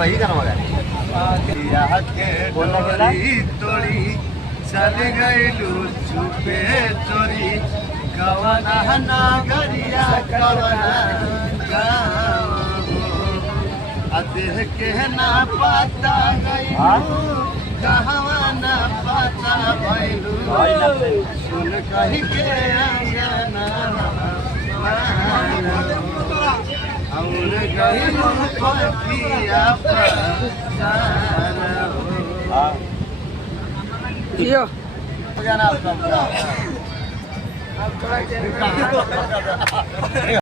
वही गाना मगा तोड़ी चल गईलू छुपे चोरी कवना नागरिया कवना देह के ना पता गईलू कहवा ना पता भइलू सुन कही के अंगना और गईलू पतिया यो गाना